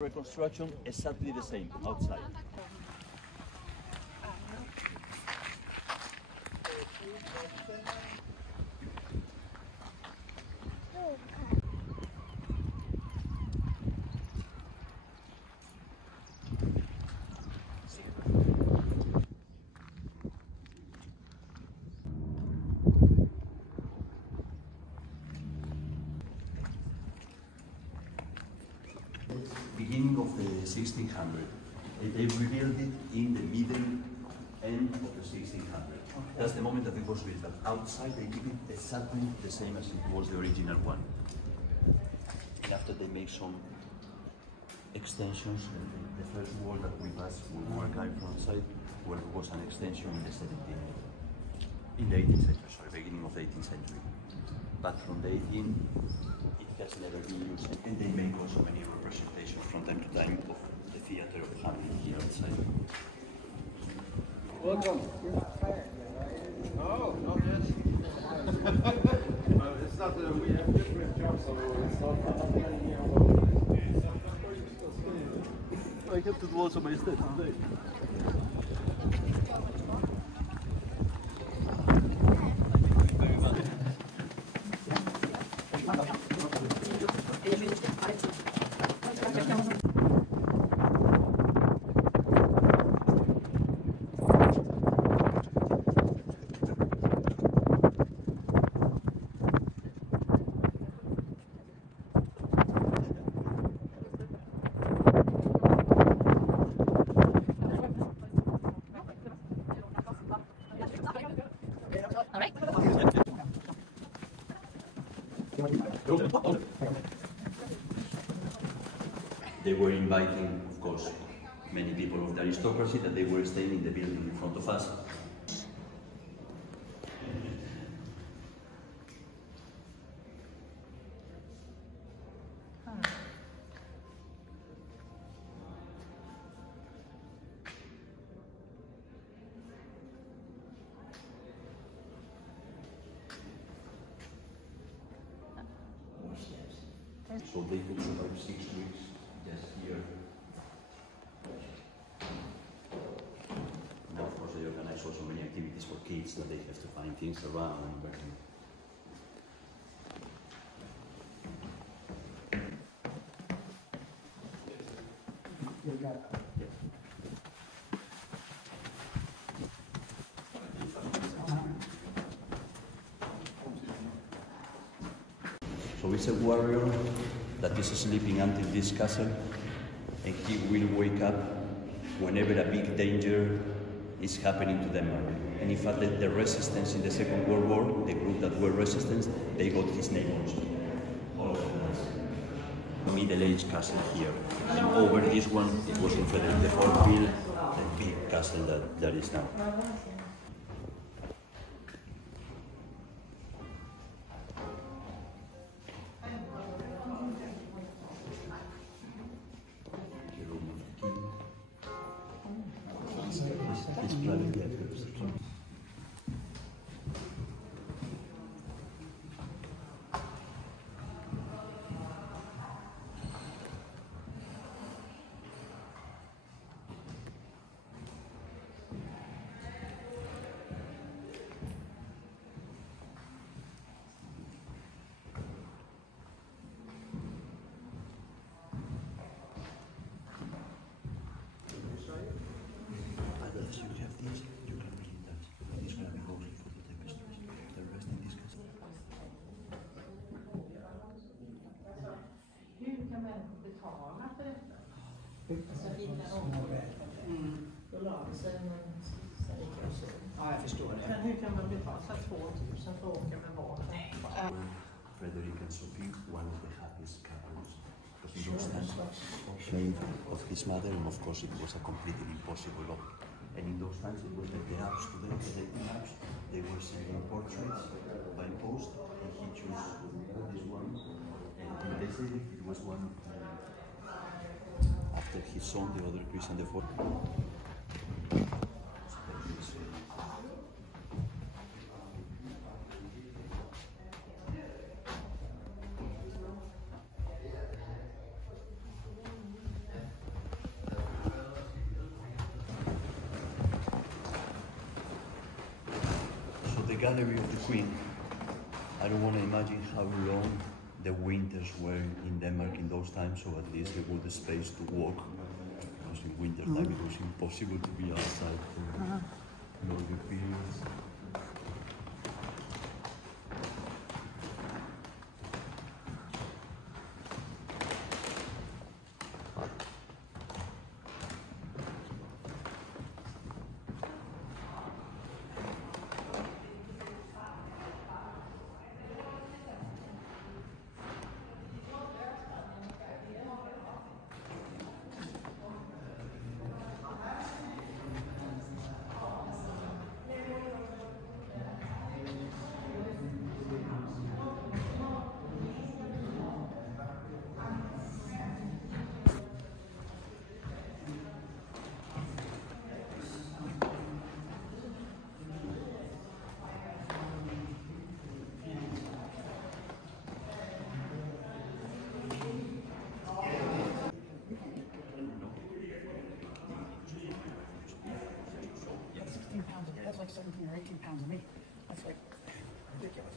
Reconstruction exactly the same outside. Beginning of the 1600s. They rebuilt it in the middle end of the 1600s. That's the moment that it was built. But outside they keep it exactly the same as it was the original one. And after they make some extensions, the first wall that we passed with more kind from outside was an extension in the 18th century, sorry, beginning of the 18th century. But from the 18th, it has never been used, and they make also many representations from time to time of the theater of Hamlet here outside. Welcome. No, not yet. It's not that we have different jobs, so it's not. I have to do also my steps today. They were inviting, of course, many people of the aristocracy that they were staying in the building in front of us. So they took about 6 weeks just here. Now, of course, they organize also many activities for kids that they have to find things around. So it's a warrior that is sleeping until this castle, and he will wake up whenever a big danger is happening to Denmark. And in fact, the resistance in the Second World War, the group that were resistance, they got his name also. All of them. Middle-aged castle here. And over this one, it was in Frederiksborg built the big castle that is now. Frederick and Sophie, one of the happiest couples. Because in those times, shame of his mother, and of course it was a completely impossible lot. And in those times it was like the apps today, the dating apps, they were sending portraits by post, and he chose this one. And they said it was one after his son, the other Christian the fourth. gallery of the Queen. I don't want to imagine how long the winters were in Denmark in those times, so at least a good space to walk. Because in winter time it was impossible to be outside for longer periods. That's like 17 or 18 pounds of meat. That's like ridiculous.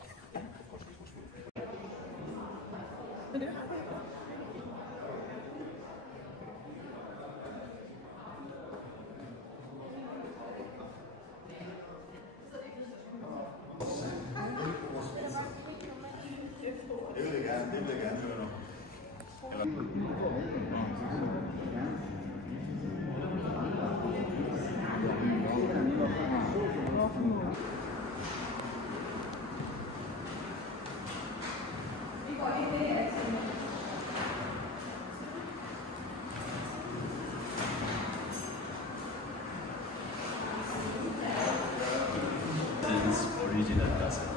Original castle.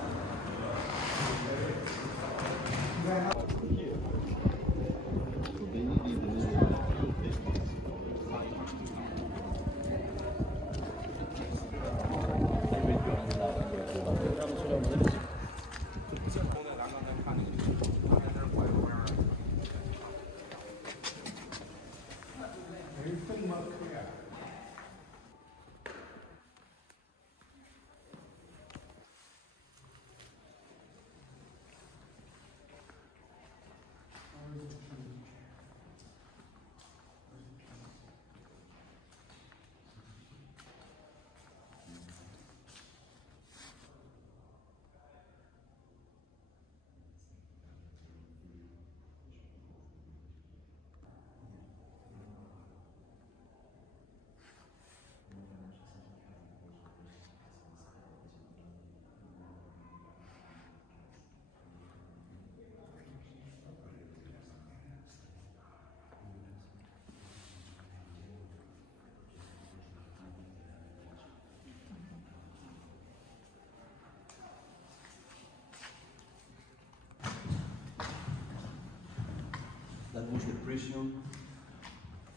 That was the prison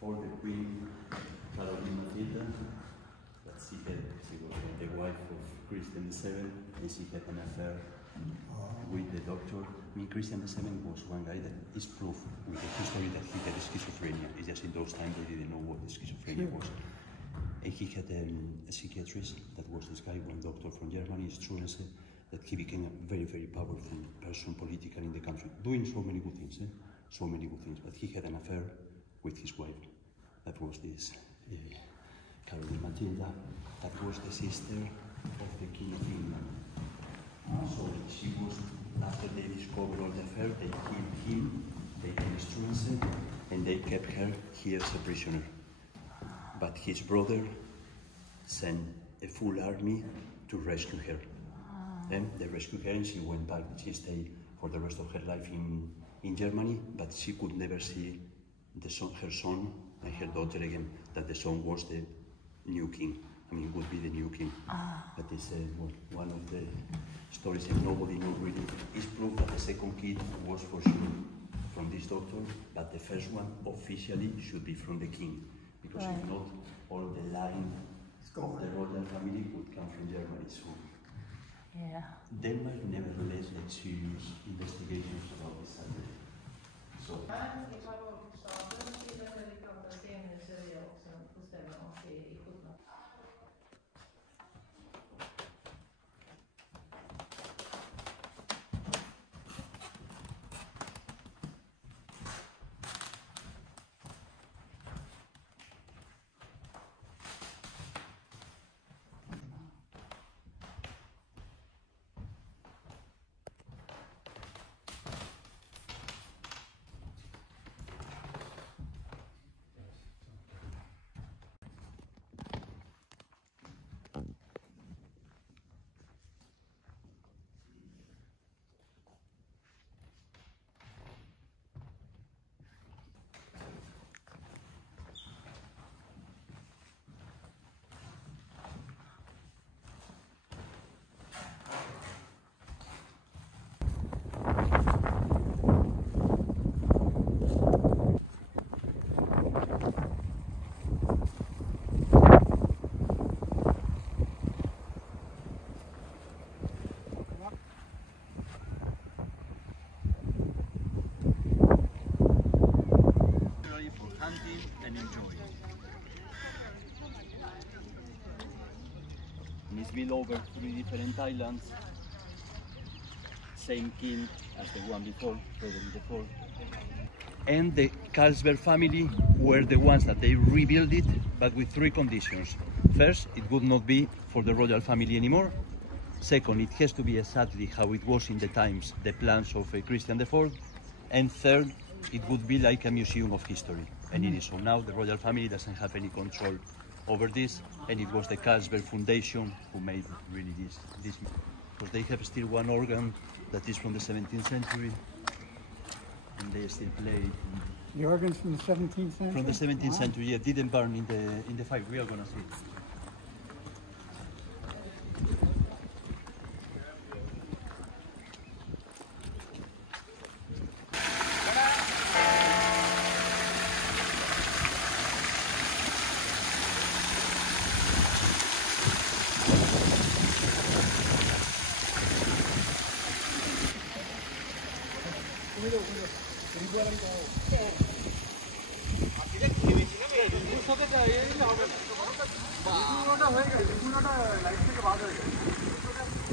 for the Queen Caroline Matilda. That she was the wife of Christian VII, and she had an affair with the doctor. I mean, Christian VII was one guy that is proof with the history that he had schizophrenia. It's just in those times they didn't know what the schizophrenia was. And he had a psychiatrist that was this guy, one doctor from Germany, Struensee, that he became a very, very powerful person politically in the country, doing so many good things. So many good things, but he had an affair with his wife. That was this Caroline Matilda. That was the sister of the King of England. So she was, after they discovered all the affair, they killed him, they killed Struensee, and they kept her here as a prisoner. But his brother sent a full army to rescue her. Then they rescued her and she went back. She stayed for the rest of her life in Germany, but she could never see her son and her daughter again. That the son was the new king. I mean, would be the new king. That is one of the stories that nobody knows really. It's proof that the second kid was for sure from this doctor, but the first one officially should be from the king, because if not, all the line of the royal family would come from Germany. So. Yeah. Denmark nevertheless lets you use investigations about this subject. So. and enjoy it. And it's built over 3 different islands, same king as the one before, Frederick IV. And the Carlsberg family were the ones that they rebuilt it, but with 3 conditions. First, it would not be for the royal family anymore. Second, it has to be exactly how it was in the times, the plans of Christian IV. And third, it would be like a museum of history. And it is. So now the royal family doesn't have any control over this, and it was the Carlsberg Foundation who made really this. Because they have still one organ that is from the 17th century, and they still play. The organs from the 17th century? From the 17th century, yeah, didn't burn in the fire. We are gonna see.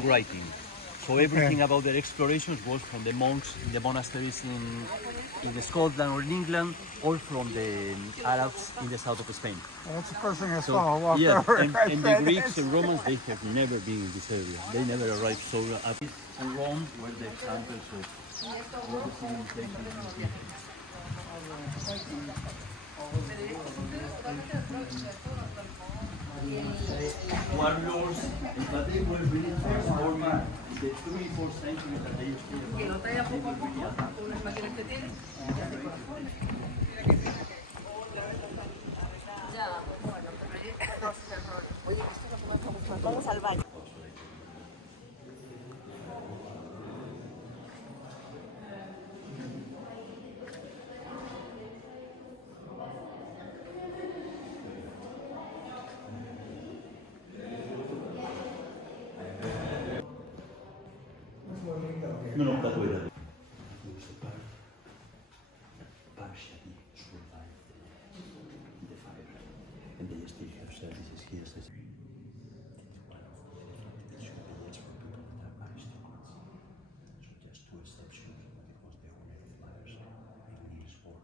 Writing. So everything about their explorations was from the monks in the monasteries in Scotland or in England, or from the Arabs in the south of Spain. That's the first thing I saw. I walked Yeah, over. and the Greeks and Romans, they have never been in this area. They never arrived. So Athens and Rome were the examples of what the civilization warlords, but they were really transforming in the 3rd, 4th century that they Vamos al baño. No, that way. Partially survived the fire, and they still have services here. It should be less for people that are aristocrats. So just 2 exceptions, because they were native fires in Niels war.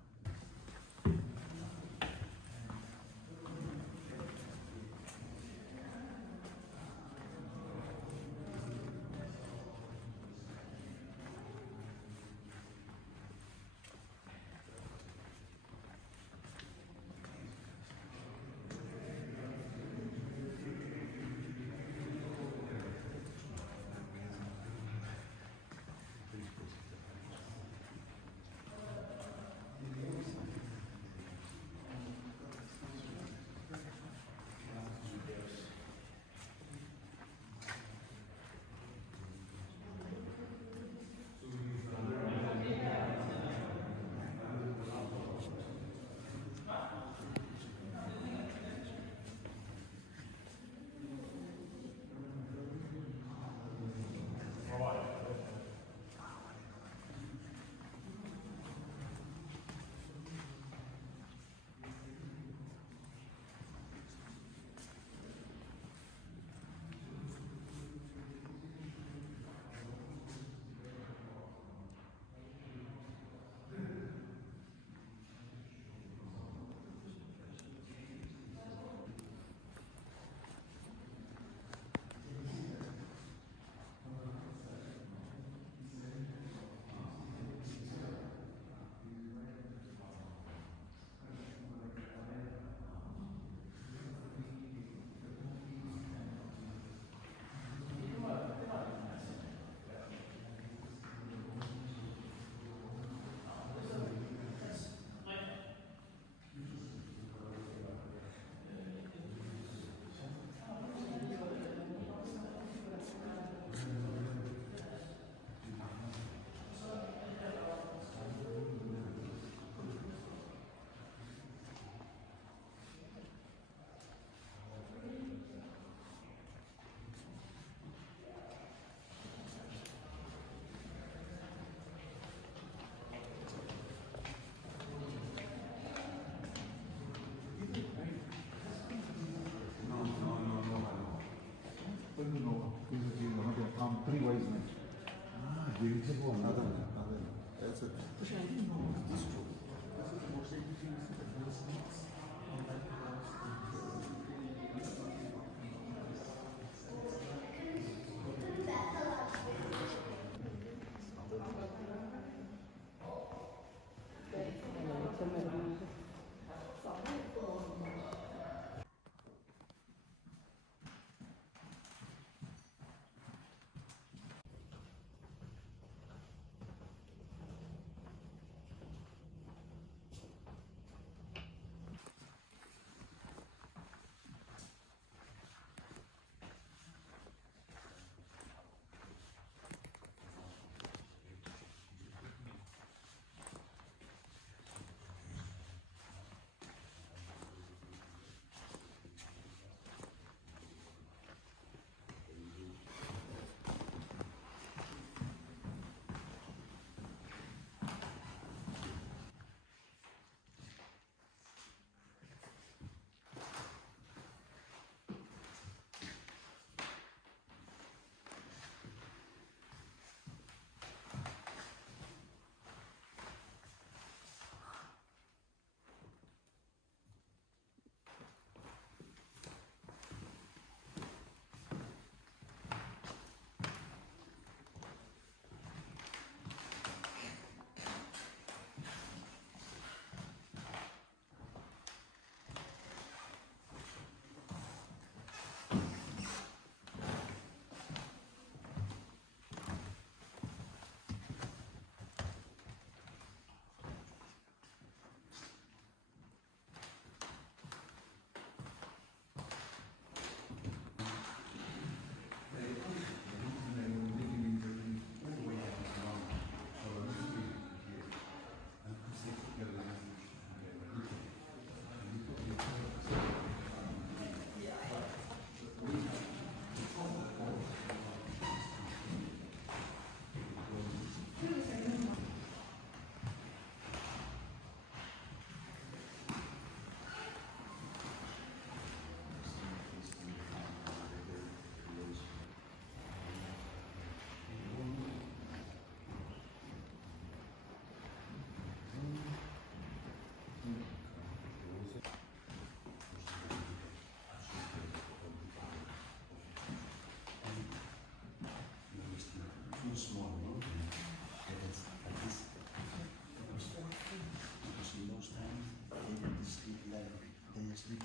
sleep.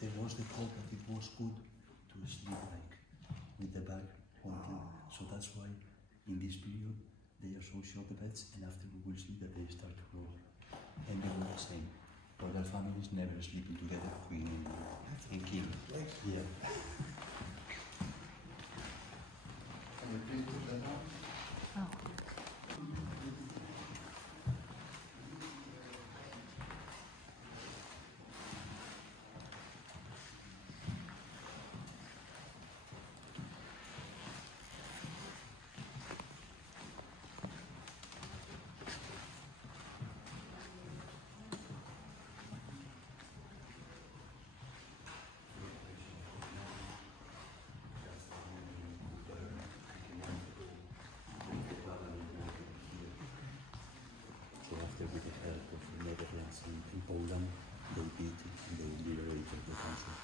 There was the thought that it was good to sleep like with the back pointed. So that's why in this period they are so short the beds, and after we will sleep that they start to roll. And they were the same. Royal families never sleeping together, queen and king. Yeah. Can you please put that on? Oh. So after with the help of the Netherlands and Poland, they beat and they liberated the country.